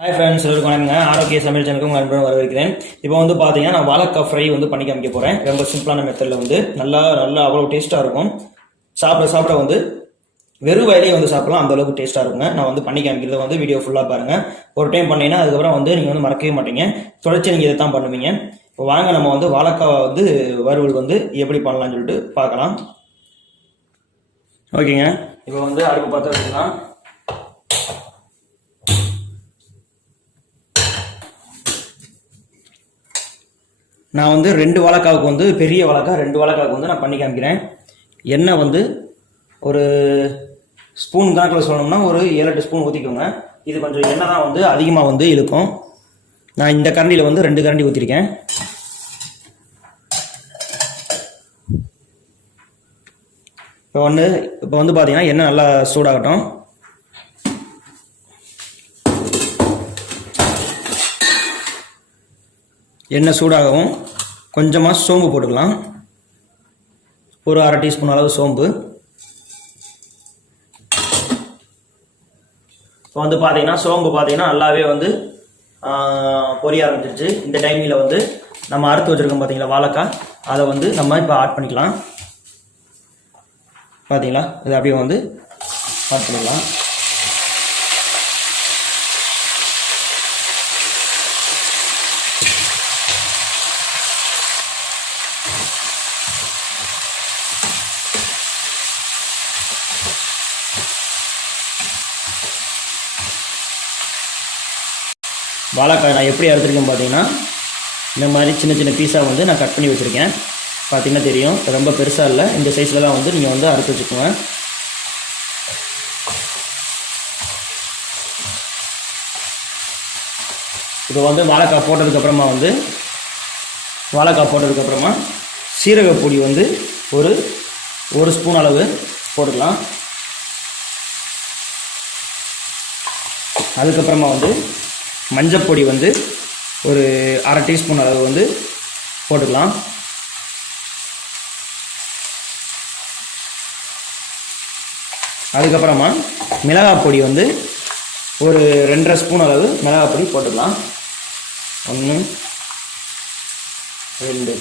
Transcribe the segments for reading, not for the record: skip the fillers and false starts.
Hi friends, எல்லாருக்கும் வணக்கங்க. ஆரோக்கிய சமையல் சேனலுக்கு உங்கள் அன்புடன் வரவேற்கிறேன். இப்போ வந்து பார்த்தீங்கன்னா நான் வாழைக்காய் ஃப்ரை வந்து பண்ணி காமிக்க போகிறேன். ரொம்ப சிம்பிளான மெத்தடில் வந்து நல்லா அவ்வளோ டேஸ்ட்டாக இருக்கும். சாப்பிட வந்து வெறும் வயலையே வந்து சாப்பிடலாம், அந்த அளவுக்கு டேஸ்ட்டாக இருக்குங்க. நான் வந்து பண்ணி காமிக்கிறத வந்து வீடியோ ஃபுல்லாக பாருங்கள். ஒரு டைம் பண்ணீங்கன்னா அதுக்கப்புறம் வந்து நீங்கள் வந்து மறக்கவே மாட்டீங்க. தொடர்ச்சி நீங்கள் இதை தான் பண்ணுவீங்க. இப்போ வாங்க நம்ம வந்து வாழைக்காய் வந்து வறுவல் வந்து எப்படி பண்ணலாம்னு சொல்லிட்டு பார்க்கலாம். ஓகேங்க, இப்போ வந்து அடுப்பு பார்த்து வச்சுக்கலாம். நான் வந்து 2 வாழைக்காவுக்கு வந்து பெரிய வாழைக்காய் 2 வாழைக்காவுக்கு வந்து நான் பண்ணி காமிக்கிறேன். எண்ணெய் வந்து ஒரு ஸ்பூன் கணக்கில் சொல்லணும்னா ஒரு 7-8 ஸ்பூன் ஊற்றிக்கோங்க. இது கொஞ்சம் எண்ணெய் தான் வந்து அதிகமாக வந்து இழுக்கும். நான் இந்த கரண்டியில் வந்து 2 கரண்டி ஊற்றிருக்கேன். இப்போ வந்து பார்த்தீங்கன்னா எண்ணெய் நல்லா சூடாகட்டும். எண்ணெய் சூடாகவும் கொஞ்சமாக சோம்பு போட்டுக்கலாம். ஒரு 1/2 டீஸ்பூன் அளவு சோம்பு. இப்போ வந்து பார்த்தீங்கன்னா சோம்பு பார்த்தீங்கன்னா நல்லாவே வந்து பொரிய ஆரம்பிச்சிருச்சு. இந்த டைமில் வந்து நம்ம அறுத்து வச்சுருக்கோம் பார்த்தீங்களா வாழைக்காய், அதை வந்து நம்ம இப்போ ஆட் பண்ணிக்கலாம். பார்த்தீங்களா, இதை அப்படியே வந்து ஆட் பண்ணிக்கலாம். வாழைக்காய் நான் எப்படி அறுத்துருக்கேன் பார்த்தீங்கன்னா, இந்த மாதிரி சின்ன சின்ன பீஸாக வந்து நான் கட் பண்ணி வச்சுருக்கேன். பார்த்தீங்கன்னா தெரியும், ரொம்ப பெருசாக இல்லை. இந்த சைஸ்லலாம் வந்து நீங்கள் வந்து அறுத்து வச்சுக்கோங்க. இப்போ வந்து வாழைக்காய் போட்டதுக்கப்புறமா சீரகப்பொடி வந்து ஒரு ஸ்பூன் அளவு போட்டுக்கலாம். அதுக்கப்புறமா வந்து மஞ்சப்பொடி வந்து ஒரு 1/2 டீஸ்பூன் அளவு வந்து போட்டுக்கலாம். அதுக்கப்புறமா மிளகாய் பொடி வந்து ஒரு 2.5 ஸ்பூன் அளவு மிளகாய் பொடி போட்டுக்கலாம். 1 2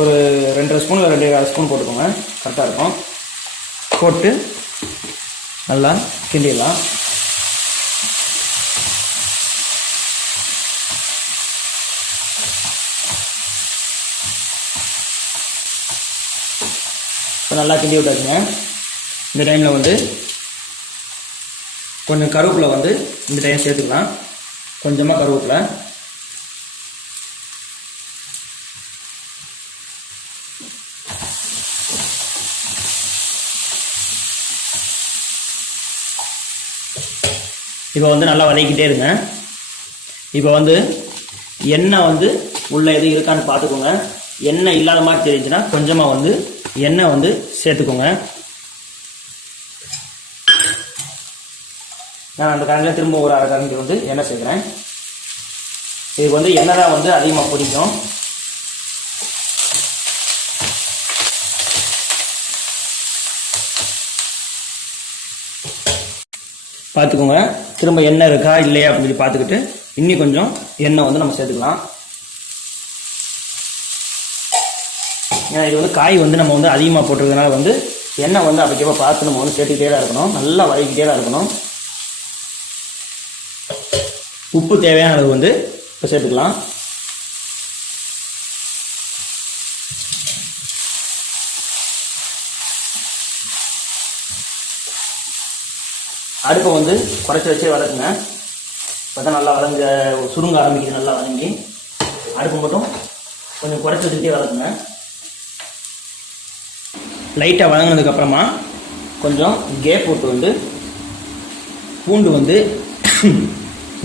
ஒரு 2.5 ஸ்பூன் இல்லை 2.5 ஸ்பூன் போட்டுக்கோங்க, கரெக்டாக இருக்கும். போட்டு நல்லா கிண்டிடலாம். இப்போ நல்லா கிண்டி விட்டாச்சுங்க. இந்த டைமில் வந்து கொஞ்சம் கருவேப்பிலை வந்து இந்த டைம் சேர்த்துக்கலாம். கொஞ்சமாக கருவேப்பிலை. இப்போ வந்து நல்லா வதக்கிட்டே இருங்க. இப்போ வந்து எண்ணெய் வந்து உள்ள எதுவும் இருக்கான்னு பார்த்துக்கோங்க. எண்ணெய் இல்லாத மாதிரி தெரிஞ்சுன்னா கொஞ்சமாக வந்து எண்ணெய் வந்து சேர்த்துக்கோங்க. நான் அந்த கரண்டில் திரும்ப ஒரு 1/2 கரண்டி வந்து எண்ணெய் சேர்க்குறேன். இதுக்கு வந்து எண்ணெய் தான் வந்து அதிகமாக பிடிக்கும். பார்த்துக்கோங்க, திரும்ப எண்ணெய் இருக்கா இல்லையா அப்படின்னு சொல்லி பார்த்துக்கிட்டு இன்னும் கொஞ்சம் எண்ணெய் வந்து நம்ம சேர்த்துக்கலாம். ஏன்னா இது வந்து காய் வந்து நம்ம வந்து அதிகமாக போட்டுறதுனால வந்து எண்ணெய் வந்து அப்போ பார்த்து நம்ம வந்து சேர்த்துக்கிட்டே தான் இருக்கணும். நல்லா வதக்கிட்டே தான் இருக்கணும். உப்பு தேவையான அளவு வந்து இப்போ சேர்த்துக்கலாம். அடுப்பை வந்து குறைச்சி வச்சே வதக்குங்க. இப்போ தான் நல்லா சுருங்க ஆரம்பிக்குது. நல்லா வதங்கி அடுப்பு மட்டும் கொஞ்சம் குறைச்சி வச்சுக்கிட்டே வதக்குங்க. லைட்டாக வதங்கினதுக்கப்புறமா கொஞ்சம் கேப் போட்டு வந்து பூண்டு வந்து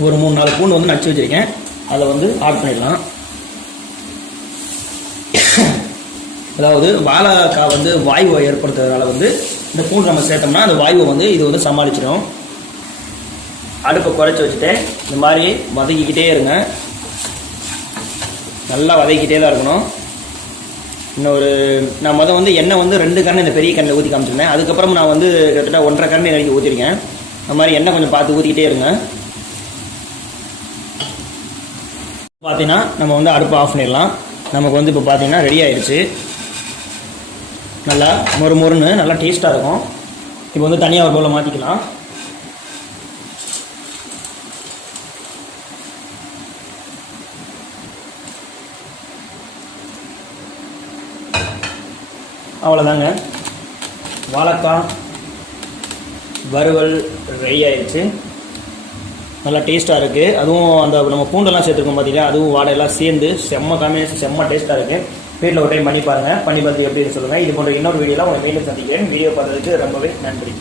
ஒரு 3-4 பூண்டு வந்து நச்சு வச்சுருக்கேன், அதை வந்து ஆட் பண்ணிடலாம். அதாவது வாழைக்காய் வந்து வாயுவை ஏற்படுத்துறதுனால வந்து இந்த பூண்டு நம்ம சேர்த்தோம்னா அந்த வாயுவை வந்து இது வந்து சமாளிச்சிடும். அடுப்பை குறைச்சி வச்சுட்டு இந்த மாதிரி வதக்கிக்கிட்டே இருங்க. நல்லா வதக்கிட்டே தான் இருக்கணும். நான் வந்து எண்ணெய் வந்து 2 கரண்டி இந்த பெரிய கரண்டில் ஊற்றி காமிச்சிருந்தேன். அதுக்கப்புறம் நான் வந்து கிட்டத்தட்ட 1.5 கரண்டி ஊற்றிருக்கேன். இந்த மாதிரி எண்ணெய் கொஞ்சம் பார்த்து ஊற்றிக்கிட்டே இருங்க. பார்த்தீங்கன்னா நம்ம வந்து அடுப்பு ஆஃப் பண்ணிடலாம். நமக்கு வந்து இப்போ பார்த்தீங்கன்னா ரெடி ஆயிடுச்சு. நல்லா மொறுன்னு நல்லா டேஸ்ட்டாக இருக்கும். இப்போ வந்து தனியாக ஒரு பவுலில் மாற்றிக்கலாம். அவ்வளோதாங்க, வாழைக்காய் வறுவல் ரெடி ஆயிடுச்சு. நல்லா டேஸ்ட்டாக இருக்குது. அதுவும் அந்த நம்ம பூண்டெல்லாம் சேர்த்துருக்கோம் பார்த்தீங்கன்னா, அதுவும் வாடையெல்லாம் சேர்ந்து செம்ம காம்பினேஷன், செம்ம டேஸ்ட்டாக இருக்குது. வீட்டில் ஒரு டைம் பண்ணி பாருங்கள். பண்ணி பார்த்து எப்படின்னு சொல்லுங்கள். இது போன்ற இன்னொரு வீடியோவில் உங்களை மீண்டும் சந்திக்கிறேன். வீடியோ பார்த்ததுக்கு ரொம்பவே நன்றி.